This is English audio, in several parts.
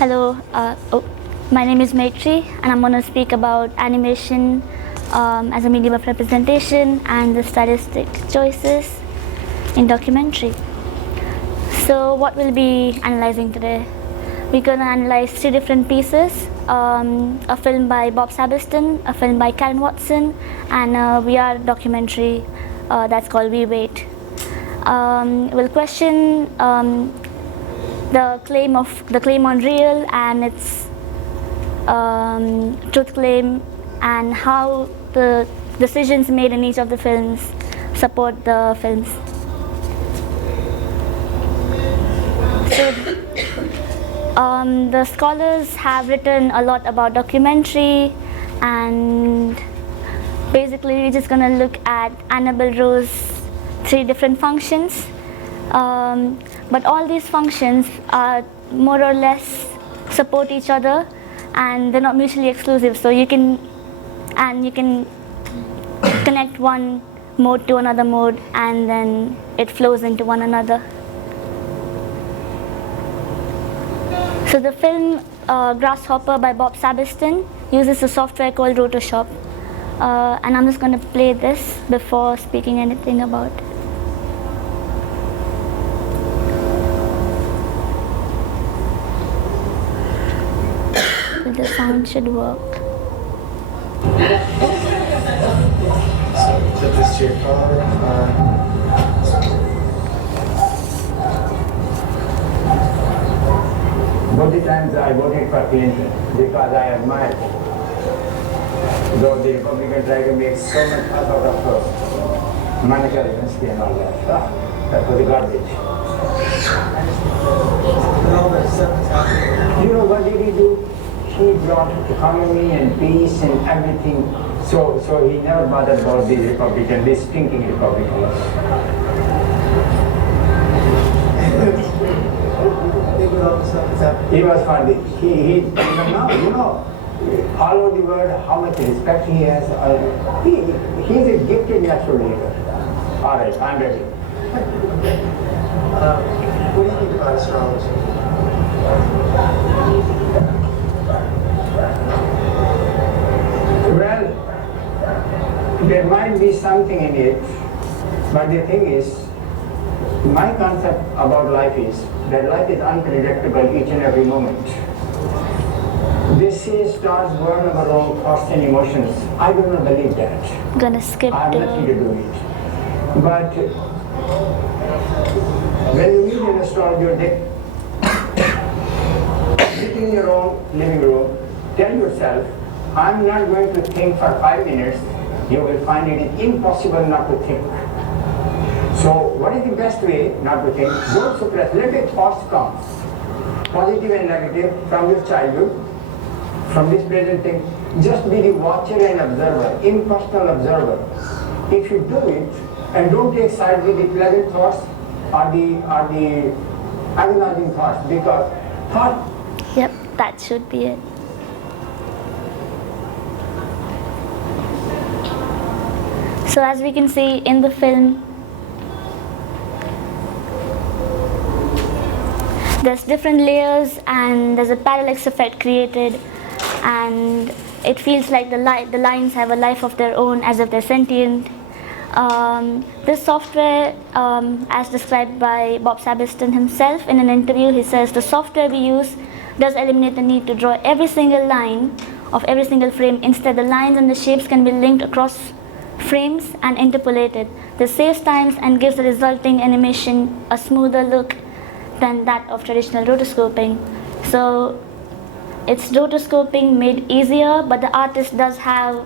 Hello, my name is Maitry and I'm going to speak about animation as a medium of representation and the stylistic choices in documentary. So what we'll be analyzing today? We're going to analyze 3 different pieces, a film by Bob Sabiston, a film by Karen Watson, and a VR documentary that's called We Wait. We'll question the claim on real and its truth claim, and how the decisions made in each of the films support the films. So the scholars have written a lot about documentary, and basically we're just going to look at Annabelle Rowe's 3 different functions. But all these functions are more or less support each other, and they're not mutually exclusive. So you can connect one mode to another mode, and then it flows into one another. So the film Grasshopper by Bob Sabiston uses a software called Rotoshop, and I'm just going to play this before speaking anything about it. The sound should work. So put this to your car. Both the times I voted for Clinton because I admire him. Though the Republicans try to make so much fuss out of Monica Lewinsky and all that stuff, that was garbage. You know what did he do? He brought economy and peace and everything, so he never bothered about these Republicans, these stinking Republicans. He was funny. He now, you know, all over the world, how much respect he has. He's a gifted natural leader. All right, I'm ready. What do you think about astrology? Well, there might be something in it, but the thing is, my concept about life is that life is unpredictable each and every moment. They say stars burn our own thoughts and emotions. I do not believe that. I'm gonna skip I have nothing to do with it. But when you meet an astrologer, they sit in your own living room, tell yourself, I'm not going to think for 5 minutes. You will find it impossible not to think. So what is the best way not to think? Don't suppress. Let the thoughts come, positive and negative, from your childhood, from this present thing. Just be the watcher and observer, impersonal observer. If you do it, and don't take sides with the pleasant thoughts or the agonizing thoughts, because thought. Yep, that should be it. So as we can see in the film, there's different layers and there's a parallax effect created, and it feels like the lines have a life of their own, as if they're sentient. This software, as described by Bob Sabiston himself in an interview, he says the software we use does eliminate the need to draw every single line of every single frame. Instead, the lines and the shapes can be linked across frames and interpolated. This saves time and gives the resulting animation a smoother look than that of traditional rotoscoping. So it's rotoscoping made easier, but the artist does have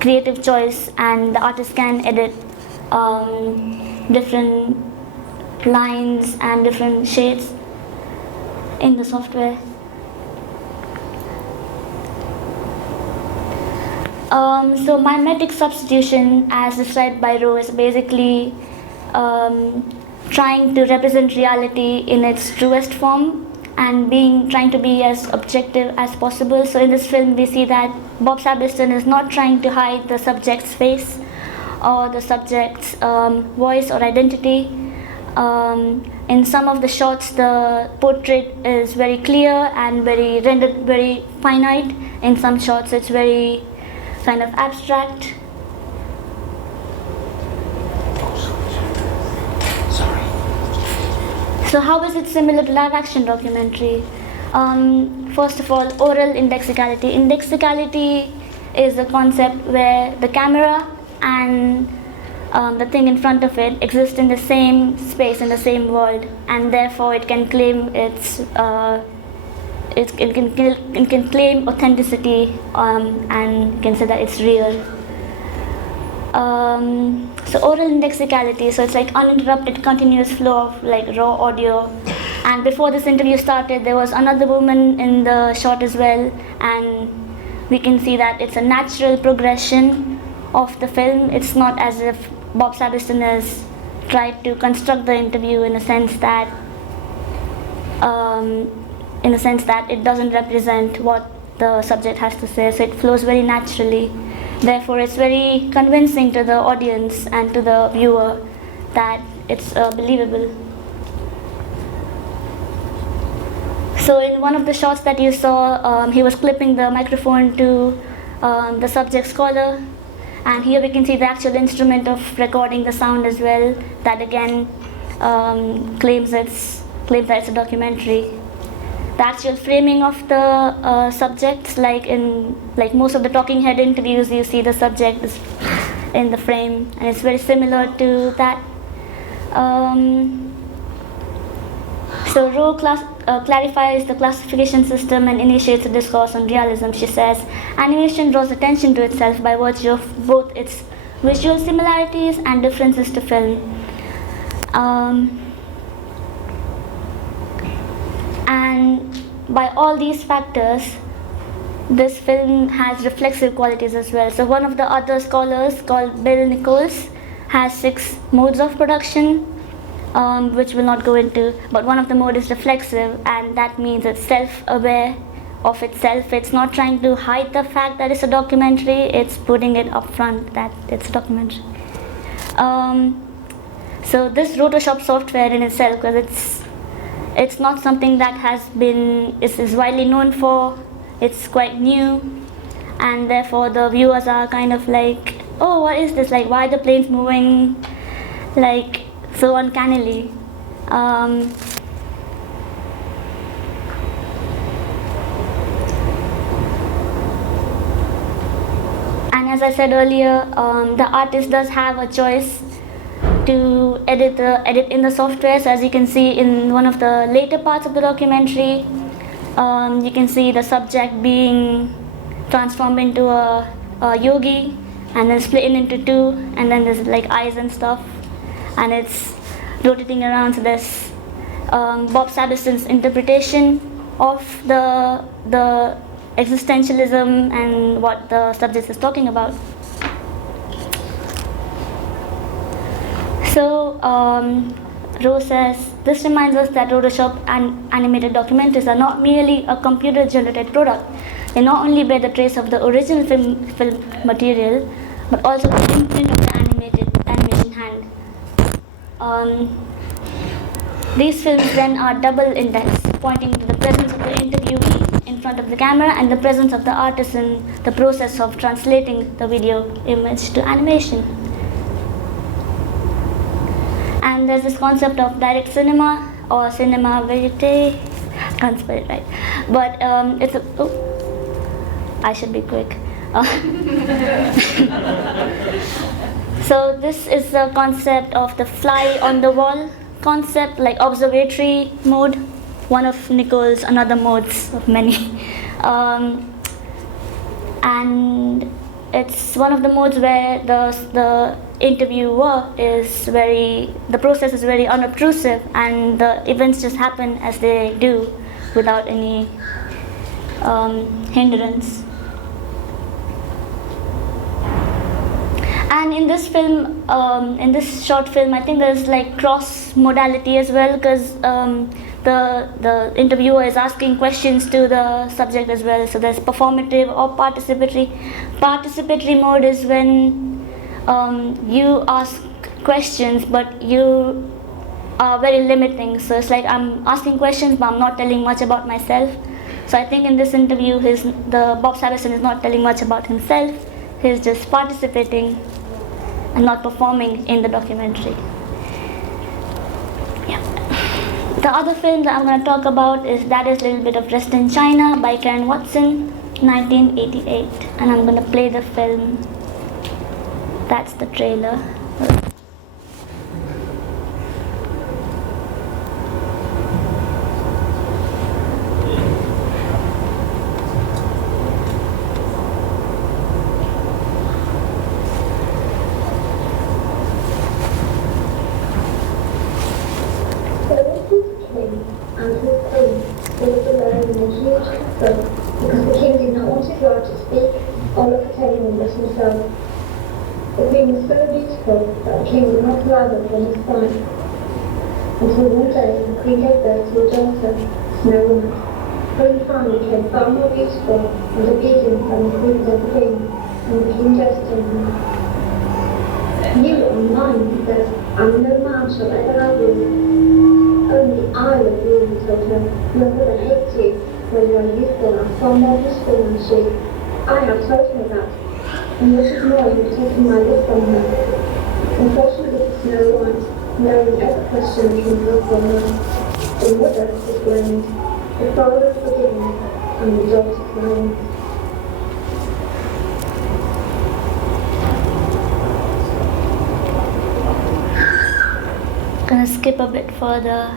creative choice, and the artist can edit different lines and different shapes in the software. So mimetic substitution, as described by Rowe, is basically trying to represent reality in its truest form and trying to be as objective as possible. So in this film we see that Bob Sabiston is not trying to hide the subject's face or the subject's voice or identity. in some of the shots the portrait is very clear and very rendered, very finite. In some shots it's very kind of abstract. So how is it similar to live action documentary? First of all, oral indexicality. Indexicality is a concept where the camera and the thing in front of it exist in the same space, in the same world, and therefore it can claim it can claim authenticity and can say that it's real. So oral indexicality, so it's like uninterrupted continuous flow of like raw audio. And before this interview started, there was another woman in the shot as well, and we can see that it's a natural progression of the film. It's not as if Bob Sabiston has tried to construct the interview in a sense that it doesn't represent what the subject has to say, so it flows very naturally. Therefore, it's very convincing to the audience and to the viewer that it's believable. So in one of the shots that you saw, he was clipping the microphone to the subject's collar, and here we can see the actual instrument of recording the sound as well, that again claims that it's a documentary. The actual framing of the subjects, like in most of the talking head interviews, you see the subject is in the frame, and it's very similar to that. So Rao clarifies the classification system and initiates a discourse on realism. She says, animation draws attention to itself by virtue of both its visual similarities and differences to film. And by all these factors, this film has reflexive qualities as well. So one of the other scholars, called Bill Nichols, has 6 modes of production, which we'll not go into, but one of the modes is reflexive, and that means it's self-aware of itself. It's not trying to hide the fact that it's a documentary, it's putting it up front that it's a documentary. So this Rotoshop software in itself, because it's not something that is widely known for, it's quite new, and therefore the viewers are kind of like, oh, what is this, like why are the planes moving like so uncannily. And as I said earlier, the artist does have a choice to edit in the software. So as you can see in one of the later parts of the documentary, you can see the subject being transformed into a yogi, and then split into 2, and then there's like eyes and stuff, and it's rotating around. So there's Bob Sabiston's interpretation of the existentialism and what the subject is talking about. So Rao says, this reminds us that Rotoshop and animated documentaries are not merely a computer-generated product. They not only bear the trace of the original film material, but also the imprint of the animation hand. These films then are double indexed, pointing to the presence of the interviewee in front of the camera and the presence of the artist in the process of translating the video image to animation. And there's this concept of direct cinema or cinema verite. I can't spell it right, but it's a. Oh, I should be quick. So this is the concept of the fly on the wall concept, like observatory mode, one of Nichols' another modes of many. And it's one of the modes where the interviewer the process is very unobtrusive, and the events just happen as they do without any hindrance. And in this film, in this short film, I think there's like cross modality as well, because the interviewer is asking questions to the subject as well. So there's performative or participatory. Participatory mode is when you ask questions, but you very limiting. So it's like I'm asking questions, but I'm not telling much about myself. So I think in this interview, Bob Sabiston is not telling much about himself. He's just participating and not performing in the documentary. Yeah. The other film that I'm going to talk about is That Is a Little Bit of Dresden China by Karen Watson, 1988. And I'm going to play the film. That's the trailer. Because the king did not want his wife to speak or look at anyone but himself. The queen was so beautiful that the king would not allow her from his side. Until one day the queen gave birth to a daughter, Snow White, who in time became far more beautiful and obedient than the queens of the king, and the king jested on her. You are mine, he said, and no man shall ever have you. Only I will rule, he told her. Your mother hates you, for you are youthful and far more useful than she. I have told her that, and what is more, you have taken my love from her. Unfortunately for Snow White, no one ever questioned his love for her. The mother is blamed, the father is forgiven, and the daughter crying. Gonna skip a bit further.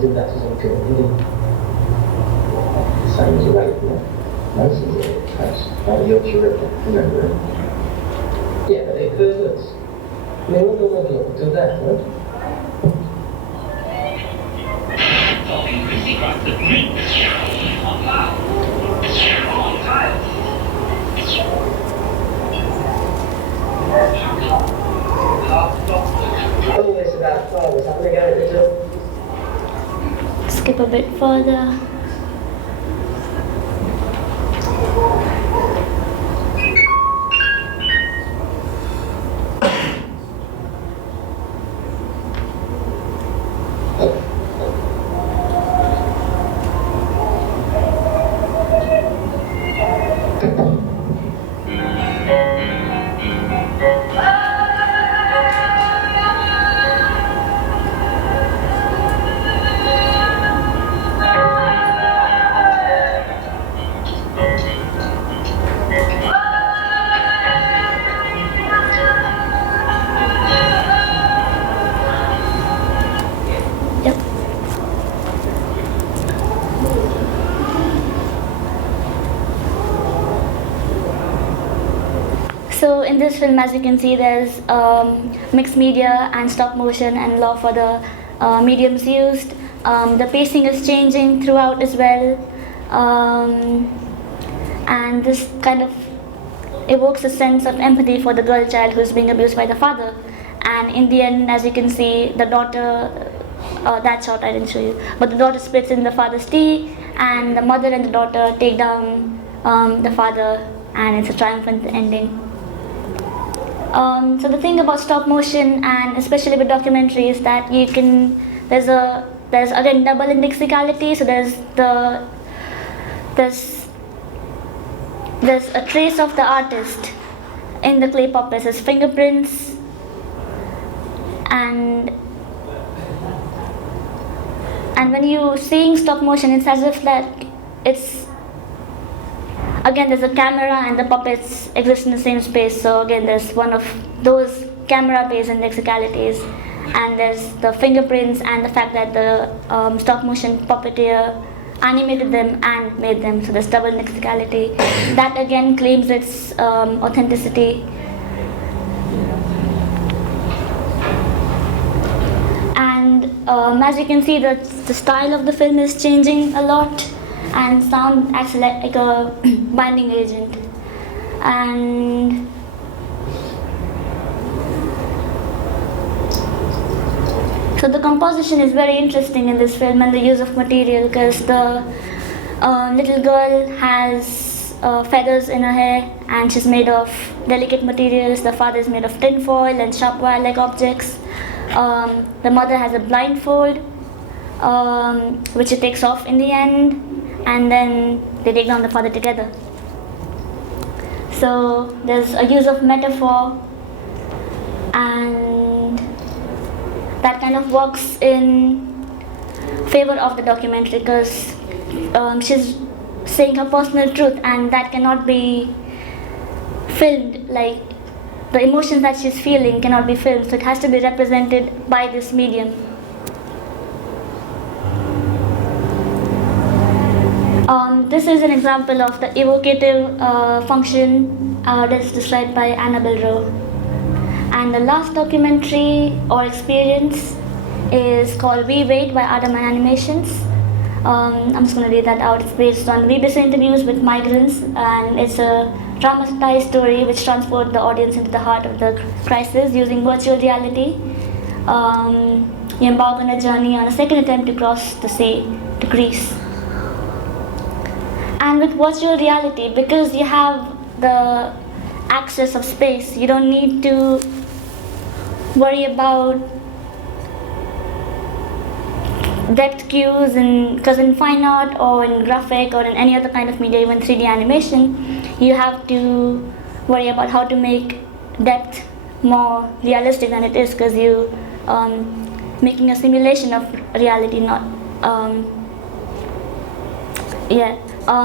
Do that as I'm doing. Same as a rate, most of it has your curriculum, remember it? Yeah, but it hurts. I mean, what do I do that, right? Oh, it's about 12, is that going to go into it? Skip a bit further. So in this film, as you can see, there's mixed media and stop motion and law for the mediums used. The pacing is changing throughout as well, and this kind of evokes a sense of empathy for the girl child who's being abused by the father. And in the end, as you can see, the daughter, that shot I didn't show you, but the daughter splits in the father's tea, and the mother and the daughter take down the father, and it's a triumphant ending. So the thing about stop motion, and especially with documentary, is that you can, there's again double indexicality. So there's a trace of the artist in the clay puppets, his fingerprints, and when you're seeing stop motion, it's as if that it's, again, there's a camera and the puppets exist in the same space. So again, there's one of those camera-based indexicalities, and there's the fingerprints and the fact that the stop motion puppeteer animated them and made them, so there's double indexicality. That again claims its authenticity. And as you can see, the style of the film is changing a lot, and sound acts like a binding agent. And so the composition is very interesting in this film, and the use of material, because the little girl has feathers in her hair, and she's made of delicate materials. The father is made of tin foil and sharp wire-like objects. The mother has a blindfold, which she takes off in the end, and then they take down the father together. So there's a use of metaphor, and that kind of works in favor of the documentary, because she's saying her personal truth, and that cannot be filmed. Like, the emotions that she's feeling cannot be filmed, so it has to be represented by this medium. This is an example of the evocative function that's described by Annabel Rowe. And the last documentary or experience is called We Wait by Aardman Animations. I'm just going to read that out. It's based on BBC interviews with migrants, and it's a dramatized story which transports the audience into the heart of the crisis using virtual reality. You embark on a journey on a second attempt to cross the sea to Greece. And with virtual reality, because you have the access of space, you don't need to worry about depth cues, because in fine art or in graphic or in any other kind of media, even 3D animation, you have to worry about how to make depth more realistic than it is, because you making a simulation of reality, not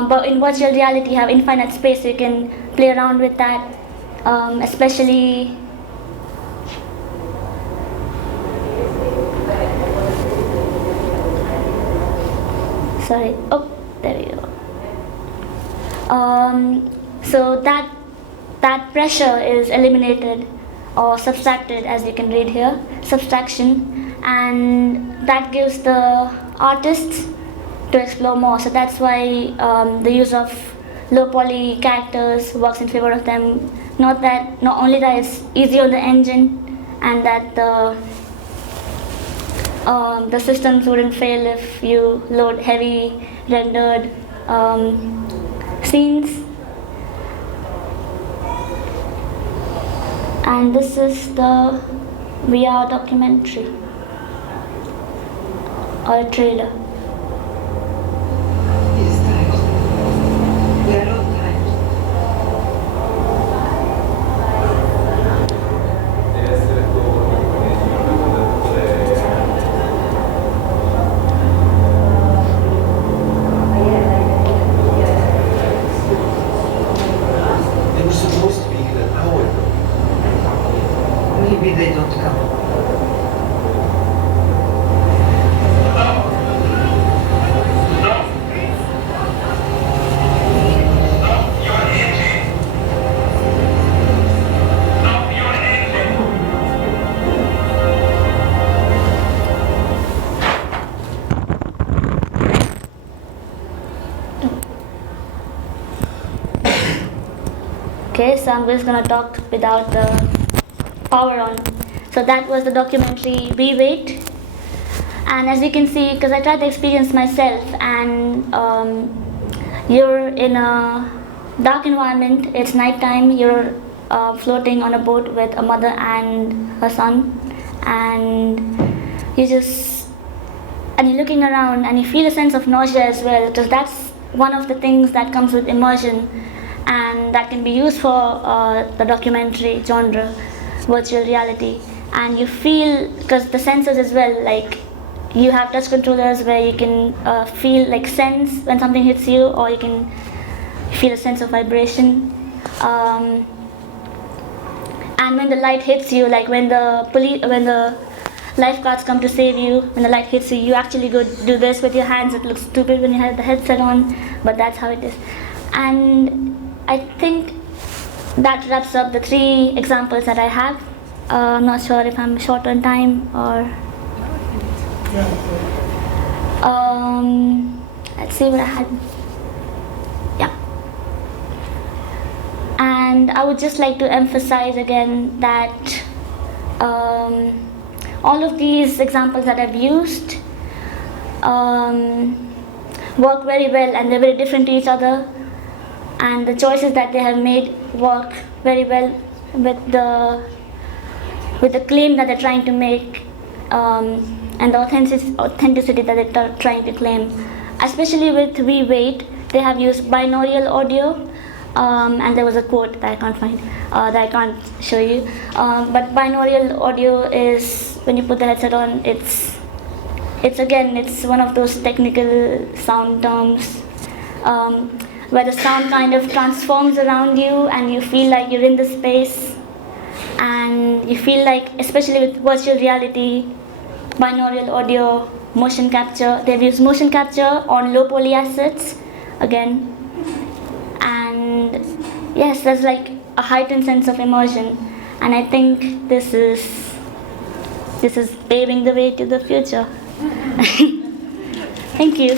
but in virtual reality you have infinite space, so you can play around with that, especially sorry, oh, there we go. So that pressure is eliminated or subtracted, as you can read here, subtraction, and that gives the artists to explore more. So that's why the use of low poly characters works in favor of them. Not only that it's easy on the engine, and that the systems wouldn't fail if you load heavy rendered scenes. And this is the VR documentary or a trailer. He's tired. We are all tired. They were supposed to be here an hour ago. Maybe they don't come. Okay, so I'm just going to talk without the power on. So that was the documentary We Wait. And as you can see, because I tried the experience myself, and you're in a dark environment, it's nighttime, you're floating on a boat with a mother and her son, and you're looking around and you feel a sense of nausea as well, because that's one of the things that comes with immersion, and that can be used for the documentary genre, virtual reality. And you feel, because the sensors as well, like you have touch controllers where you can feel, like sense when something hits you, or you can feel a sense of vibration. And when the light hits you, like when the lifeguards come to save you, when the light hits you, you actually go do this with your hands. It looks stupid when you have the headset on, but that's how it is. And I think that wraps up the 3 examples that I have. I'm not sure if I'm short on time or... let's see what I had. Yeah. And I would just like to emphasize again that all of these examples that I've used work very well, and they're very different to each other, and the choices that they have made work very well with the claim that they're trying to make, and the authenticity that they're trying to claim. Especially with We Wait, they have used binaural audio, and there was a quote that I can't find, that I can't show you. But binaural audio is, when you put the headset on, it's one of those technical sound terms, where the sound kind of transforms around you and you feel like you're in the space, and you feel like, especially with virtual reality, binaural audio, motion capture. They've used motion capture on low poly assets again, and yes, there's like a heightened sense of immersion, and I think this is paving the way to the future. Thank you.